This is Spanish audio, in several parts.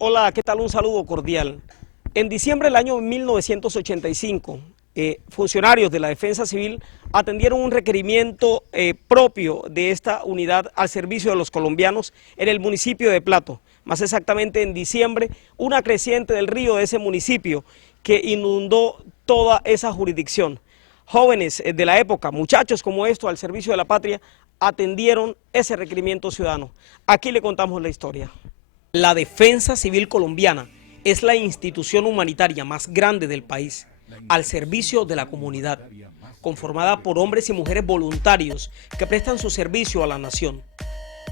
Hola, ¿qué tal? Un saludo cordial. En diciembre del año 1985, funcionarios de la Defensa Civil atendieron un requerimiento propio de esta unidad al servicio de los colombianos en el municipio de Plato. Más exactamente en diciembre, una creciente del río de ese municipio que inundó toda esa jurisdicción. Jóvenes de la época, muchachos como estos al servicio de la patria, atendieron ese requerimiento ciudadano. Aquí le contamos la historia. La Defensa Civil Colombiana es la institución humanitaria más grande del país, al servicio de la comunidad, conformada por hombres y mujeres voluntarios que prestan su servicio a la nación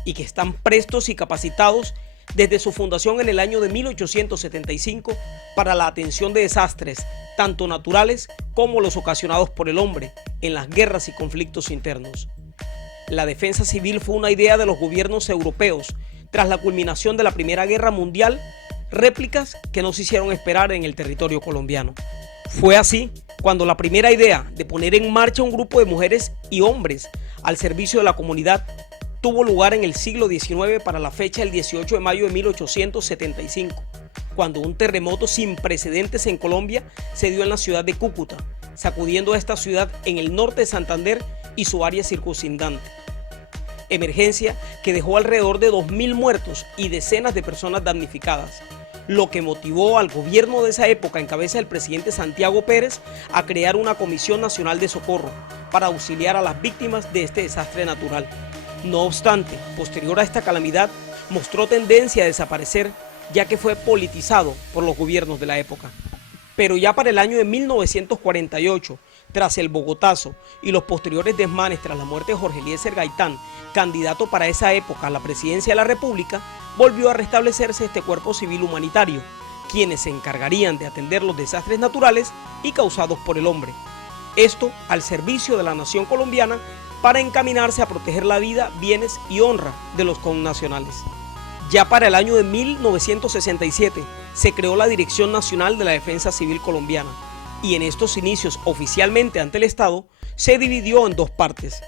y que están prestos y capacitados desde su fundación en el año de 1875 para la atención de desastres, tanto naturales como los ocasionados por el hombre en las guerras y conflictos internos. La defensa civil fue una idea de los gobiernos europeos tras la culminación de la Primera Guerra Mundial, réplicas que no se hicieron esperar en el territorio colombiano. Fue así cuando la primera idea de poner en marcha un grupo de mujeres y hombres al servicio de la comunidad tuvo lugar en el siglo XIX para la fecha del 18 de mayo de 1875, cuando un terremoto sin precedentes en Colombia se dio en la ciudad de Cúcuta, sacudiendo a esta ciudad en el norte de Santander y su área circundante. Emergencia que dejó alrededor de 2.000 muertos y decenas de personas damnificadas, lo que motivó al gobierno de esa época, en cabeza del presidente Santiago Pérez, a crear una Comisión Nacional de Socorro para auxiliar a las víctimas de este desastre natural. No obstante, posterior a esta calamidad, mostró tendencia a desaparecer, ya que fue politizado por los gobiernos de la época. Pero ya para el año de 1948, tras el Bogotazo y los posteriores desmanes tras la muerte de Jorge Eliezer Gaitán, candidato para esa época a la presidencia de la República, volvió a restablecerse este cuerpo civil humanitario, quienes se encargarían de atender los desastres naturales y causados por el hombre. Esto al servicio de la nación colombiana para encaminarse a proteger la vida, bienes y honra de los connacionales. Ya para el año de 1967 se creó la Dirección Nacional de la Defensa Civil Colombiana y en estos inicios oficialmente ante el Estado se dividió en dos partes.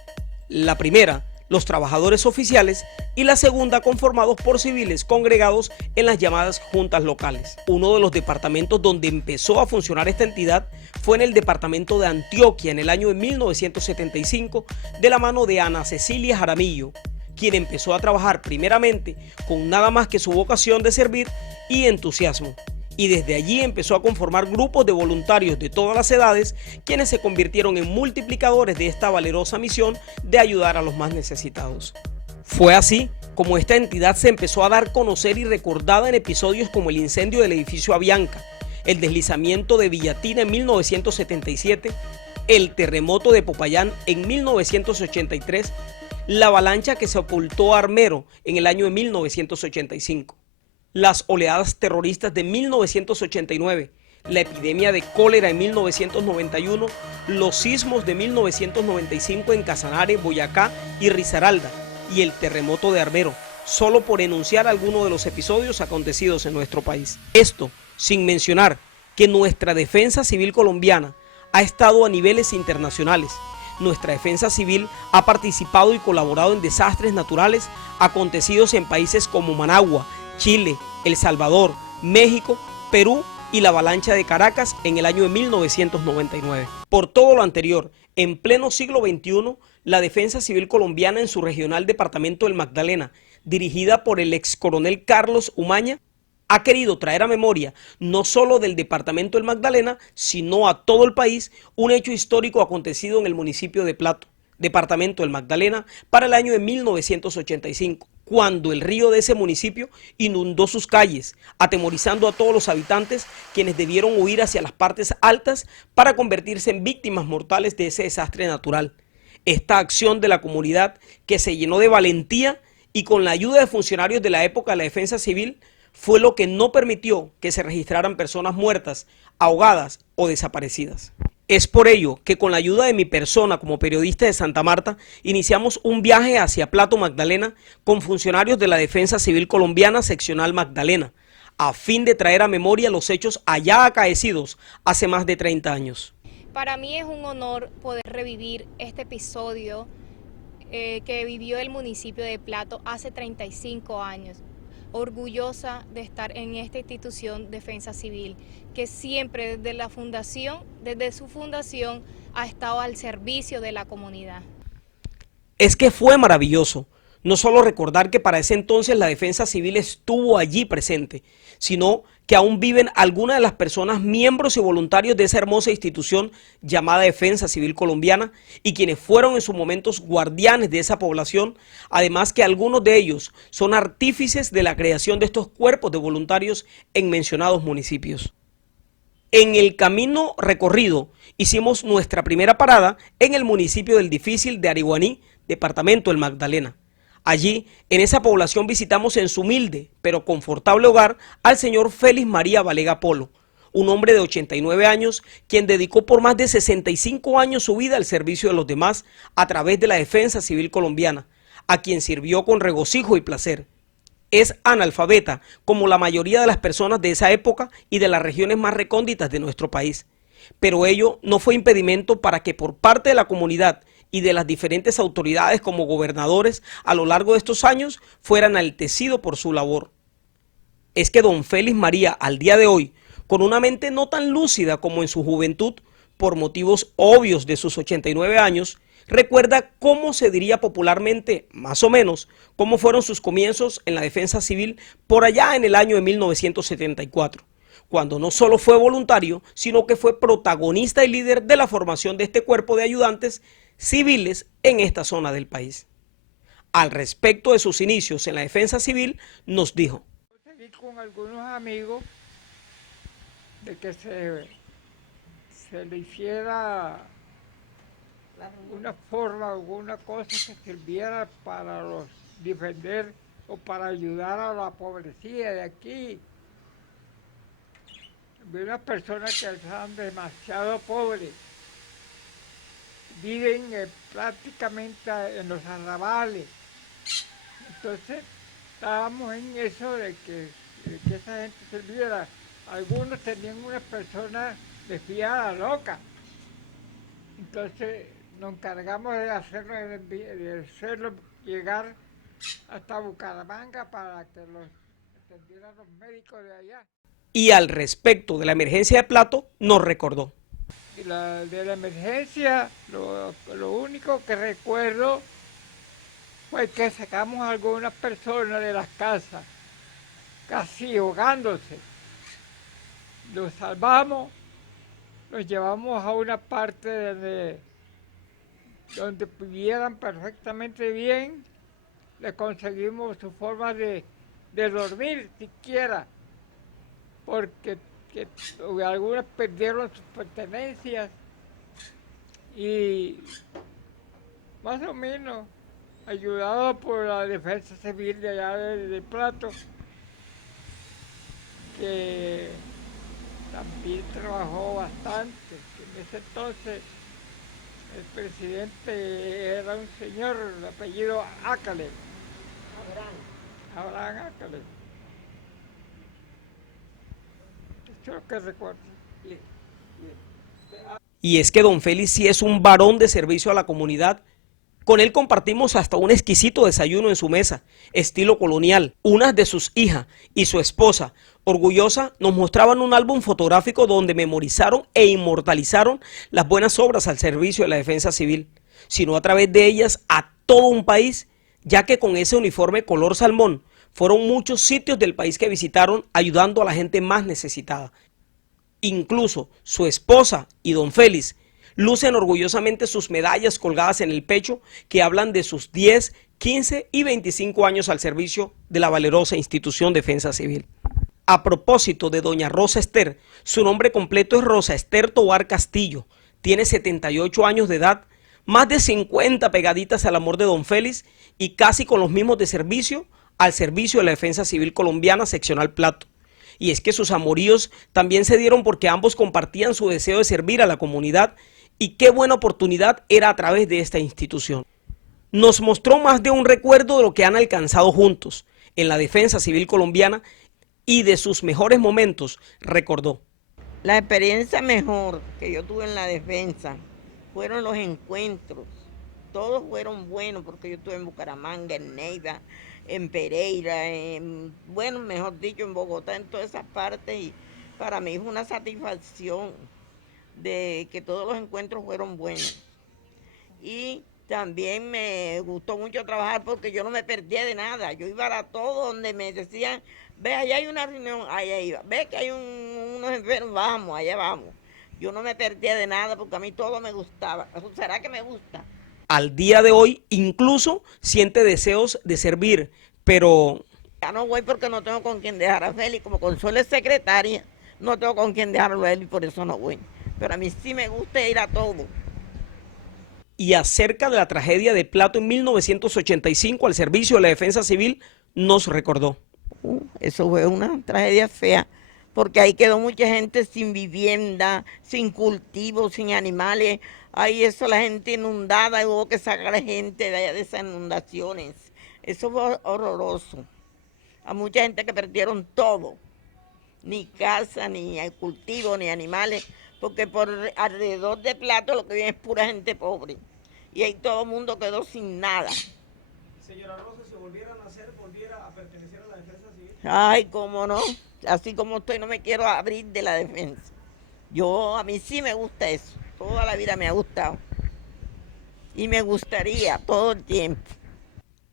La primera, los trabajadores oficiales, y la segunda conformados por civiles congregados en las llamadas juntas locales. Uno de los departamentos donde empezó a funcionar esta entidad fue en el departamento de Antioquia en el año de 1975 de la mano de Ana Cecilia Jaramillo, quien empezó a trabajar primeramente con nada más que su vocación de servir y entusiasmo. Y desde allí empezó a conformar grupos de voluntarios de todas las edades, quienes se convirtieron en multiplicadores de esta valerosa misión de ayudar a los más necesitados. Fue así como esta entidad se empezó a dar a conocer y recordada en episodios como el incendio del edificio Avianca, el deslizamiento de Villatina en 1977, el terremoto de Popayán en 1983, la avalancha que sepultó a Armero en el año de 1985. Las oleadas terroristas de 1989, la epidemia de cólera en 1991, los sismos de 1995 en Casanare, Boyacá y Risaralda y el terremoto de Armero, solo por enunciar algunos de los episodios acontecidos en nuestro país. Esto sin mencionar que nuestra defensa civil colombiana ha estado a niveles internacionales. Nuestra defensa civil ha participado y colaborado en desastres naturales acontecidos en países como Managua, Chile, El Salvador, México, Perú y la avalancha de Caracas en el año de 1999. Por todo lo anterior, en pleno siglo XXI, la Defensa Civil Colombiana en su regional departamento del Magdalena, dirigida por el ex coronel Carlos Umaña, ha querido traer a memoria no solo del departamento del Magdalena, sino a todo el país, un hecho histórico acontecido en el municipio de Plato, departamento del Magdalena, para el año de 1985, cuando el río de ese municipio inundó sus calles, atemorizando a todos los habitantes, quienes debieron huir hacia las partes altas para convertirse en víctimas mortales de ese desastre natural. Esta acción de la comunidad, que se llenó de valentía y con la ayuda de funcionarios de la época de la defensa civil, fue lo que no permitió que se registraran personas muertas, ahogadas o desaparecidas. Es por ello que con la ayuda de mi persona como periodista de Santa Marta, iniciamos un viaje hacia Plato Magdalena con funcionarios de la Defensa Civil Colombiana Seccional Magdalena, a fin de traer a memoria los hechos allá acaecidos hace más de 30 años. Para mí es un honor poder revivir este episodio que vivió el municipio de Plato hace 35 años. orgullosa de estar en esta institución Defensa Civil, que siempre desde su fundación, ha estado al servicio de la comunidad. Es que fue maravilloso. No solo recordar que para ese entonces la Defensa Civil estuvo allí presente, sino que aún viven algunas de las personas miembros y voluntarios de esa hermosa institución llamada Defensa Civil Colombiana y quienes fueron en sus momentos guardianes de esa población, además que algunos de ellos son artífices de la creación de estos cuerpos de voluntarios en mencionados municipios. En el camino recorrido hicimos nuestra primera parada en el municipio del Difícil de Ariguaní, departamento del Magdalena. Allí, en esa población, visitamos en su humilde pero confortable hogar al señor Félix María Valega Polo, un hombre de 89 años quien dedicó por más de 65 años su vida al servicio de los demás a través de la Defensa Civil Colombiana, a quien sirvió con regocijo y placer. Es analfabeta, como la mayoría de las personas de esa época y de las regiones más recónditas de nuestro país. Pero ello no fue impedimento para que por parte de la comunidad y de las diferentes autoridades como gobernadores a lo largo de estos años fuera enaltecido por su labor. Es que don Félix María, al día de hoy, con una mente no tan lúcida como en su juventud, por motivos obvios de sus 89 años, recuerda cómo se diría popularmente, más o menos, cómo fueron sus comienzos en la defensa civil por allá en el año de 1974, cuando no solo fue voluntario, sino que fue protagonista y líder de la formación de este cuerpo de ayudantes civiles en esta zona del país. Al respecto de sus inicios en la defensa civil, nos dijo: Seguí con algunos amigos de que se le hiciera una forma o una cosa que sirviera para los defender o para ayudar a la pobrecía de aquí. De unas personas que están demasiado pobres, viven prácticamente en los arrabales. Entonces estábamos en eso de que esa gente sirviera. Algunos tenían una persona desviada, loca. Entonces nos encargamos de hacerlo llegar hasta Bucaramanga para que los atendieran los médicos de allá. Y al respecto de la emergencia de Plato, nos recordó: de la emergencia, lo único que recuerdo fue que sacamos a algunas personas de las casas, casi ahogándose. Los salvamos, los llevamos a una parte donde vivieran perfectamente bien, les conseguimos su forma de dormir siquiera, porque algunas perdieron sus pertenencias y más o menos ayudado por la defensa civil de allá de Plato, que también trabajó bastante. En ese entonces el presidente era un señor de apellido Ácale, Abraham Ácale. Eso es lo que recuerdo. Y es que don Félix sí es un varón de servicio a la comunidad. Con él compartimos hasta un exquisito desayuno en su mesa, estilo colonial. Una de sus hijas y su esposa, orgullosa, nos mostraban un álbum fotográfico donde memorizaron e inmortalizaron las buenas obras al servicio de la defensa civil, sino a través de ellas a todo un país, ya que con ese uniforme color salmón fueron muchos sitios del país que visitaron ayudando a la gente más necesitada. Incluso su esposa y don Félix lucen orgullosamente sus medallas colgadas en el pecho que hablan de sus 10, 15 y 25 años al servicio de la valerosa institución Defensa Civil. A propósito de doña Rosa Ester, su nombre completo es Rosa Ester Tovar Castillo, tiene 78 años de edad, más de 50 pegaditas al amor de don Félix y casi con los mismos de servicio al servicio de la Defensa Civil Colombiana seccional Plato. Y es que sus amoríos también se dieron porque ambos compartían su deseo de servir a la comunidad y qué buena oportunidad era a través de esta institución. Nos mostró más de un recuerdo de lo que han alcanzado juntos en la Defensa Civil Colombiana y de sus mejores momentos, recordó: La experiencia mejor que yo tuve en la defensa fueron los encuentros. Todos fueron buenos porque yo estuve en Bucaramanga, en Neida, en Pereira, bueno, mejor dicho, en Bogotá, en todas esas partes, y para mí fue una satisfacción de que todos los encuentros fueron buenos. Y también me gustó mucho trabajar porque yo no me perdía de nada. Yo iba a todo donde me decían, ve, allá hay una reunión, allá iba. Ve que hay unos enfermos, vamos, allá vamos. Yo no me perdía de nada porque a mí todo me gustaba. ¿Será que me gusta? Al día de hoy incluso siente deseos de servir, pero Ya no voy porque no tengo con quién dejar a Félix. Como Consuelo es secretaria, no tengo con quién dejarlo a él y por eso no voy. Pero a mí sí me gusta ir a todo. y acerca de la tragedia de Plato en 1985 al servicio de la Defensa Civil nos recordó. Eso fue una tragedia fea, porque ahí quedó mucha gente sin vivienda, sin cultivos, sin animales. Ahí eso, la gente inundada, y hubo que sacar a gente de allá de esas inundaciones. Eso fue horroroso. A mucha gente que perdieron todo, ni casa, ni cultivo, ni animales, porque por alrededor de Plato lo que viene es pura gente pobre. Y ahí todo el mundo quedó sin nada. Señora Rosa, si volviera a nacer, volviera a pertenecer a la Defensa Civil. Ay, cómo no. Así como estoy, no me quiero abrir de la defensa. A mí sí me gusta eso. Toda la vida me ha gustado. Y me gustaría todo el tiempo.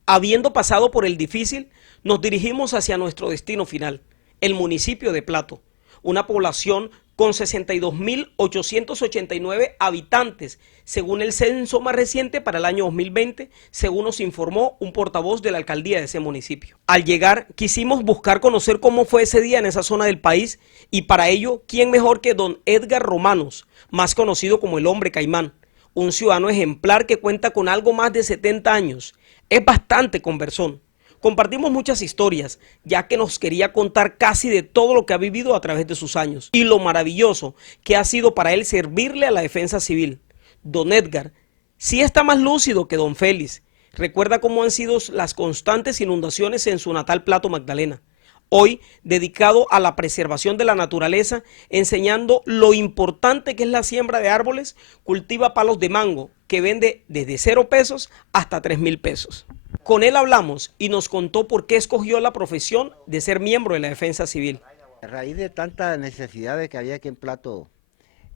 Habiendo pasado por el difícil, nos dirigimos hacia nuestro destino final, el municipio de Plato, una población con 62.889 habitantes, según el censo más reciente para el año 2020, según nos informó un portavoz de la alcaldía de ese municipio. Al llegar, quisimos buscar conocer cómo fue ese día en esa zona del país y para ello, ¿quién mejor que don Edgar Romanos, más conocido como el Hombre Caimán, un ciudadano ejemplar que cuenta con algo más de 70 años, es bastante conversón. Compartimos muchas historias, ya que nos quería contar casi de todo lo que ha vivido a través de sus años y lo maravilloso que ha sido para él servirle a la Defensa Civil. Don Edgar sí está más lúcido que don Félix. Recuerda cómo han sido las constantes inundaciones en su natal Plato Magdalena. Hoy dedicado a la preservación de la naturaleza, enseñando lo importante que es la siembra de árboles, cultiva palos de mango que vende desde 0 pesos hasta 3.000 pesos. Con él hablamos y nos contó por qué escogió la profesión de ser miembro de la Defensa Civil. A raíz de tantas necesidades que había aquí en Plato,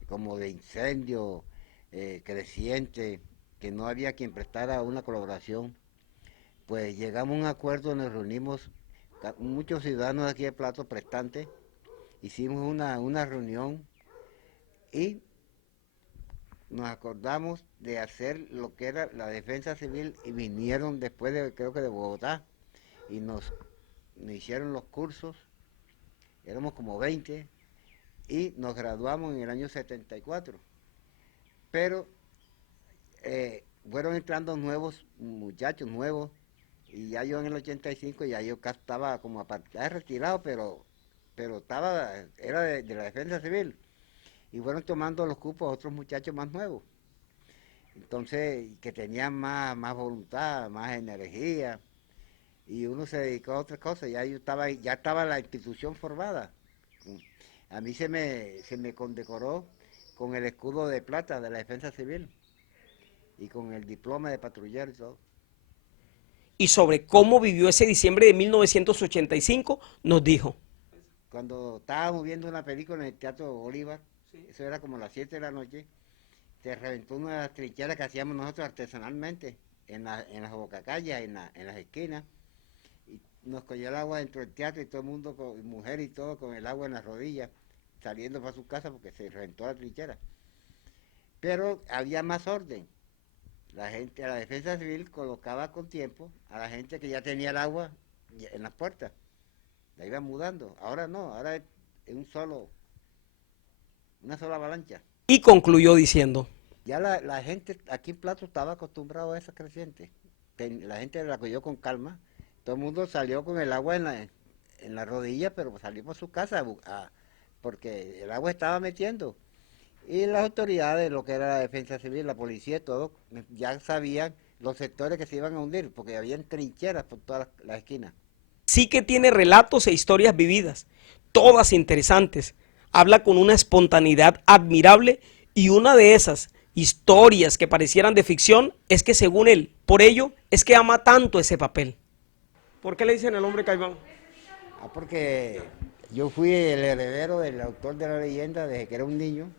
como de incendio creciente, que no había quien prestara una colaboración, pues llegamos a un acuerdo, nos reunimos muchos ciudadanos aquí de Plato prestantes, hicimos una reunión y nos acordamos de hacer lo que era la Defensa Civil y vinieron después creo que de Bogotá y nos hicieron los cursos, éramos como 20 y nos graduamos en el año 74, pero fueron entrando nuevos muchachos nuevos y ya yo en el 85 ya yo estaba como retirado, pero era de la Defensa Civil. Y fueron tomando los cupos otros muchachos más nuevos, entonces que tenían más voluntad, más energía, y uno se dedicó a otras cosas, ya estaba la institución formada. A mí se me condecoró con el escudo de plata de la Defensa Civil y con el diploma de patrullero y todo. Y sobre cómo vivió ese diciembre de 1985, nos dijo. Cuando estábamos viendo una película en el Teatro Bolívar, eso era como las 7 de la noche, se reventó una de las trincheras que hacíamos nosotros artesanalmente, en las bocacallas, en las esquinas, y nos cogió el agua dentro del teatro y todo el mundo, mujer y todo, con el agua en las rodillas, saliendo para su casa porque se reventó la trinchera. Pero había más orden. La Defensa Civil colocaba con tiempo a la gente que ya tenía el agua en las puertas, la iban mudando. Ahora no, ahora es una sola avalancha. Y concluyó diciendo. Ya la gente aquí en Plato estaba acostumbrado a esas crecientes. La gente la cogió con calma. Todo el mundo salió con el agua en la rodilla, pero salió por su casa porque el agua estaba metiendo. Y las autoridades, lo que era la Defensa Civil, la policía, todo, ya sabían los sectores que se iban a hundir, porque habían trincheras por todas las esquinas. Sí que tiene relatos e historias vividas, todas interesantes. Habla con una espontaneidad admirable y una de esas historias que parecieran de ficción es que según él, por ello es que ama tanto ese papel. ¿Por qué le dicen el hombre caimán? Porque yo fui el heredero del autor de la leyenda desde que era un niño.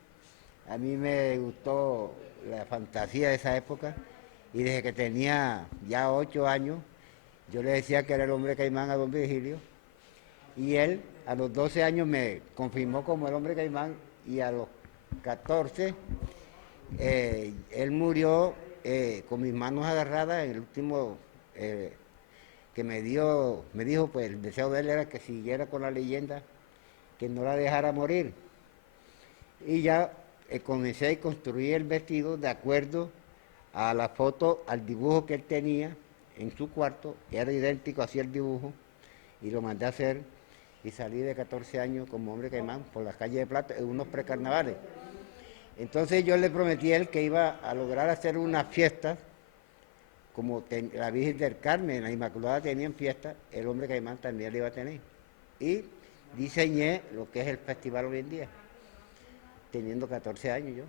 A mí me gustó la fantasía de esa época y desde que tenía ya 8 años, yo le decía que era el hombre caimán a don Virgilio y él a los 12 años me confirmó como el hombre caimán y a los 14 él murió con mis manos agarradas en el último que me dijo, pues el deseo de él era que siguiera con la leyenda, que no la dejara morir. Y ya comencé a construir el vestido de acuerdo a la foto, al dibujo que él tenía en su cuarto, era idéntico, hacía el dibujo, y lo mandé a hacer, y salí de 14 años como hombre caimán por las calles de Plata en unos precarnavales. Entonces yo le prometí a él que iba a lograr hacer una fiesta, como la Virgen del Carmen, la Inmaculada tenían fiesta, el hombre caimán también le iba a tener. Y diseñé lo que es el festival hoy en día, teniendo 14 años yo.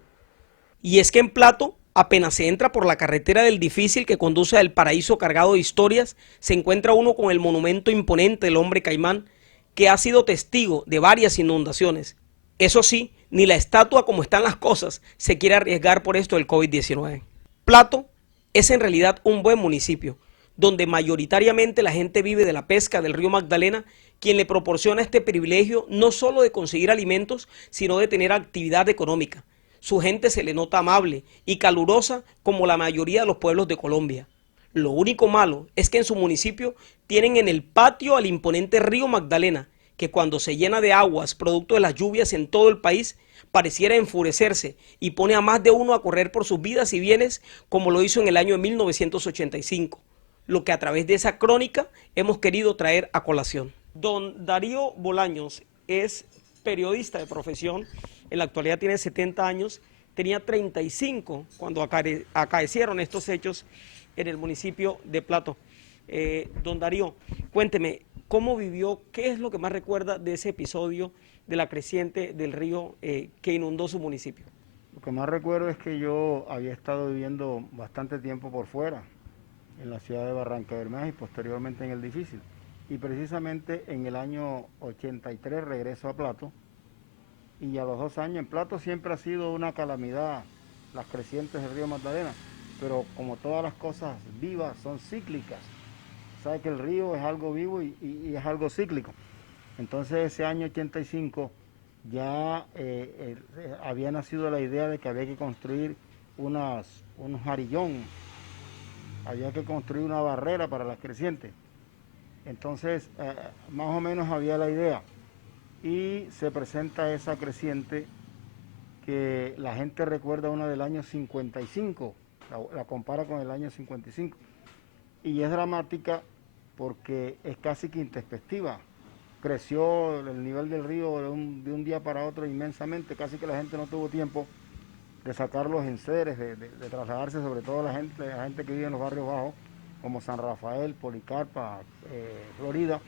Y es que en Plato, apenas se entra por la carretera del difícil que conduce al paraíso cargado de historias, se encuentra uno con el monumento imponente del hombre caimán, que ha sido testigo de varias inundaciones. Eso sí, ni la estatua, como están las cosas, se quiere arriesgar por esto del COVID-19. Plato es en realidad un buen municipio, donde mayoritariamente la gente vive de la pesca del río Magdalena, quien le proporciona este privilegio no solo de conseguir alimentos, sino de tener actividad económica. Su gente se le nota amable y calurosa como la mayoría de los pueblos de Colombia. Lo único malo es que en su municipio tienen en el patio al imponente río Magdalena, que cuando se llena de aguas producto de las lluvias en todo el país, pareciera enfurecerse y pone a más de uno a correr por sus vidas y bienes, como lo hizo en el año de 1985, lo que a través de esa crónica hemos querido traer a colación. Don Darío Bolaños es periodista de profesión, en la actualidad tiene 70 años, tenía 35 cuando acaecieron estos hechos en el municipio de Plato. Don Darío, cuénteme, ¿cómo vivió, qué es lo que más recuerda de ese episodio de la creciente del río que inundó su municipio? Lo que más recuerdo es que yo había estado viviendo bastante tiempo por fuera, en la ciudad de Barrancabermeja y posteriormente en el Difícil. Y precisamente en el año 83 regreso a Plato, y a los 2 años en Plato siempre ha sido una calamidad las crecientes del río Magdalena, pero como todas las cosas vivas son cíclicas, sabe que el río es algo vivo y es algo cíclico. Entonces ese año 85 ya había nacido la idea de que había que construir un jarillón, había que construir una barrera para las crecientes. Entonces más o menos había la idea y se presenta esa creciente que la gente recuerda una del año 55, la compara con el año 55 y es dramática porque es casi que introspectiva. Creció el nivel del río de un día para otro inmensamente, casi que la gente no tuvo tiempo de sacar los enseres, de trasladarse, sobre todo la gente que vive en los barrios bajos, como San Rafael, Policarpa, Florida.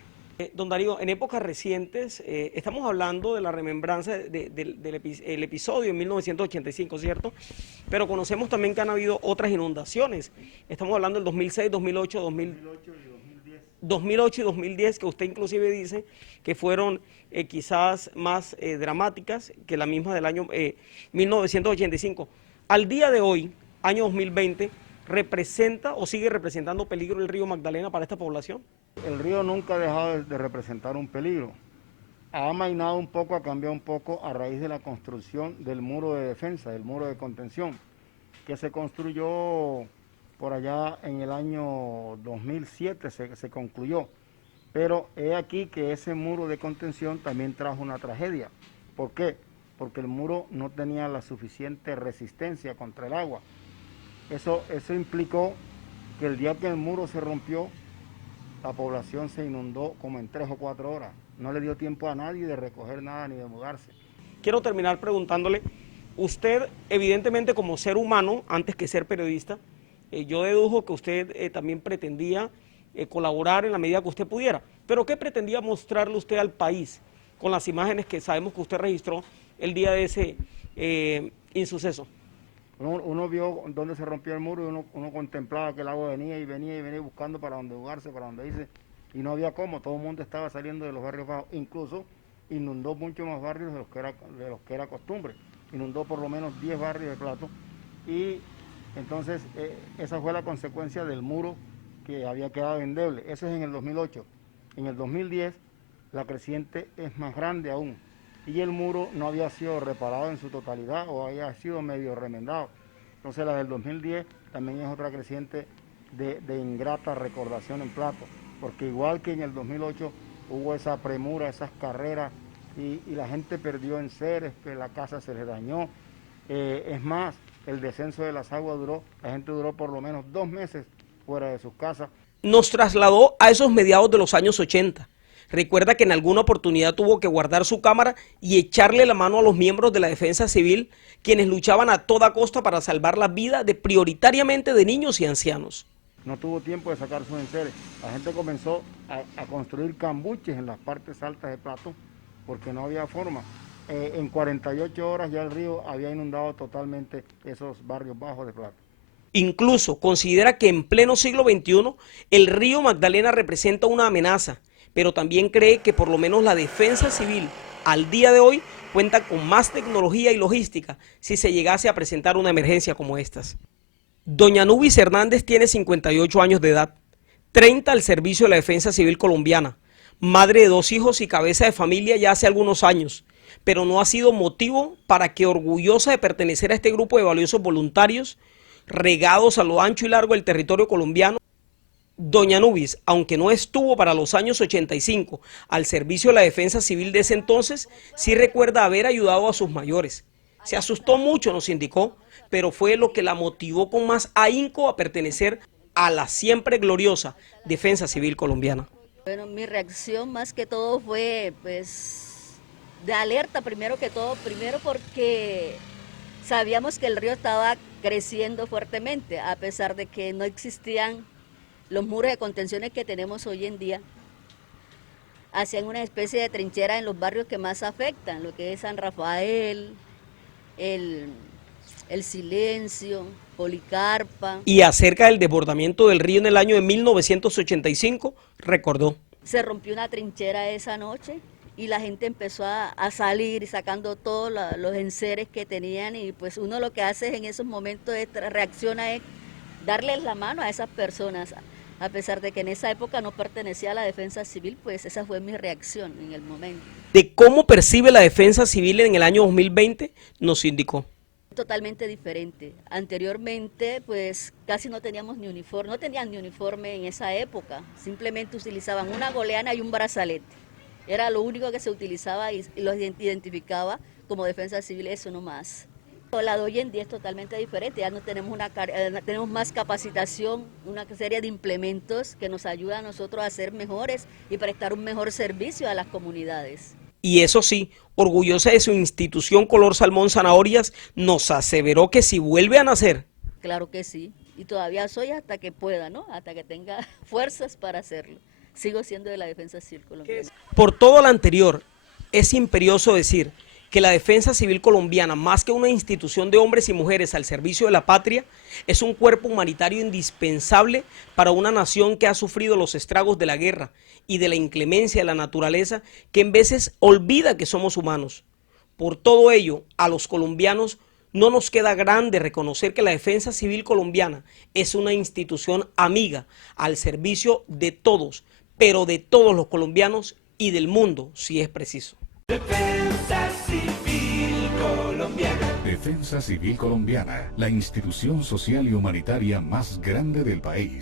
Don Darío, en épocas recientes, estamos hablando de la remembranza del episodio en 1985, ¿cierto? Pero conocemos también que han habido otras inundaciones. Estamos hablando del 2006, 2008, 2008 y 2010, que usted inclusive dice que fueron quizás más dramáticas que la misma del año 1985. Al día de hoy, año 2020, ¿representa o sigue representando peligro el río Magdalena para esta población? El río nunca ha dejado de representar un peligro. Ha amainado un poco, ha cambiado un poco a raíz de la construcción del muro de defensa, del muro de contención, que se construyó por allá en el año 2007, se concluyó. Pero he aquí que ese muro de contención también trajo una tragedia. ¿Por qué? Porque el muro no tenía la suficiente resistencia contra el agua. Eso implicó que el día que el muro se rompió, la población se inundó como en 3 o 4 horas. No le dio tiempo a nadie de recoger nada ni de mudarse. Quiero terminar preguntándole, usted evidentemente como ser humano, antes que ser periodista, yo dedujo que usted también pretendía colaborar en la medida que usted pudiera, pero ¿qué pretendía mostrarle usted al país con las imágenes que sabemos que usted registró el día de ese insuceso? Uno vio dónde se rompió el muro y uno contemplaba que el agua venía y venía y venía buscando para donde jugarse, para donde irse. y no había cómo, todo el mundo estaba saliendo de los barrios bajos, incluso inundó mucho más barrios de los que era costumbre, inundó por lo menos 10 barrios de Plato, y entonces esa fue la consecuencia del muro que había quedado endeble. Eso es en el 2008. En el 2010 la creciente es más grande aún y el muro no había sido reparado en su totalidad o había sido medio remendado. Entonces la del 2010 también es otra creciente de ingrata recordación en Plato, porque igual que en el 2008 hubo esa premura, esas carreras y la gente perdió enseres, que la casa se les dañó. Es más, el descenso de las aguas la gente duró por lo menos 2 meses fuera de sus casas. Nos trasladó a esos mediados de los años 80. Recuerda que en alguna oportunidad tuvo que guardar su cámara y echarle la mano a los miembros de la defensa civil, quienes luchaban a toda costa para salvar la vida prioritariamente de niños y ancianos. No tuvo tiempo de sacar sus enseres. La gente comenzó a construir cambuches en las partes altas de Plato porque no había forma. En 48 horas ya el río había inundado totalmente esos barrios bajos de Plato. Incluso considera que en pleno siglo XXI el río Magdalena representa una amenaza, pero también cree que por lo menos la defensa civil al día de hoy cuenta con más tecnología y logística si se llegase a presentar una emergencia como estas. Doña Nubis Hernández tiene 58 años de edad, 30 al servicio de la defensa civil colombiana, madre de 2 hijos y cabeza de familia ya hace algunos años, pero no ha sido motivo para que, orgullosa de pertenecer a este grupo de valiosos voluntarios regados a lo ancho y largo del territorio colombiano, Doña Nubis, aunque no estuvo para los años 85 al servicio de la defensa civil de ese entonces, sí recuerda haber ayudado a sus mayores. Se asustó mucho, nos indicó, pero fue lo que la motivó con más ahínco a pertenecer a la siempre gloriosa defensa civil colombiana. Bueno, mi reacción más que todo fue pues de alerta primero que todo, primero porque sabíamos que el río estaba creciendo fuertemente, a pesar de que no existían los muros de contenciones que tenemos hoy en día. Hacían una especie de trinchera en los barrios que más afectan, lo que es San Rafael, el Silencio, Policarpa. Y acerca del desbordamiento del río en el año de 1985, recordó. Se rompió una trinchera esa noche y la gente empezó a salir sacando todos los enseres que tenían, y pues uno lo que hace en esos momentos reacciona es darles la mano a esas personas. A pesar de que en esa época no pertenecía a la defensa civil, pues esa fue mi reacción en el momento. De cómo percibe la defensa civil en el año 2020, nos indicó. Totalmente diferente. Anteriormente, pues casi no teníamos ni uniforme, no tenían ni uniforme en esa época. Simplemente utilizaban una goleana y un brazalete. Era lo único que se utilizaba y los identificaba como defensa civil, eso no más. La de hoy en día es totalmente diferente, ya no tenemos tenemos más capacitación, una serie de implementos que nos ayudan a nosotros a ser mejores y prestar un mejor servicio a las comunidades. Y eso sí, orgullosa de su institución color salmón zanahorias, nos aseveró que si vuelve a nacer. Claro que sí, y todavía soy hasta que pueda, ¿no? Hasta que tenga fuerzas para hacerlo. Sigo siendo de la defensa civil colombiana. Por todo lo anterior, es imperioso decir que la defensa civil colombiana, más que una institución de hombres y mujeres al servicio de la patria, es un cuerpo humanitario indispensable para una nación que ha sufrido los estragos de la guerra y de la inclemencia de la naturaleza, que en veces olvida que somos humanos. Por todo ello, a los colombianos no nos queda grande reconocer que la defensa civil colombiana es una institución amiga al servicio de todos, pero de todos los colombianos y del mundo, si es preciso. Defensa Civil Colombiana. Defensa Civil Colombiana, la institución social y humanitaria más grande del país.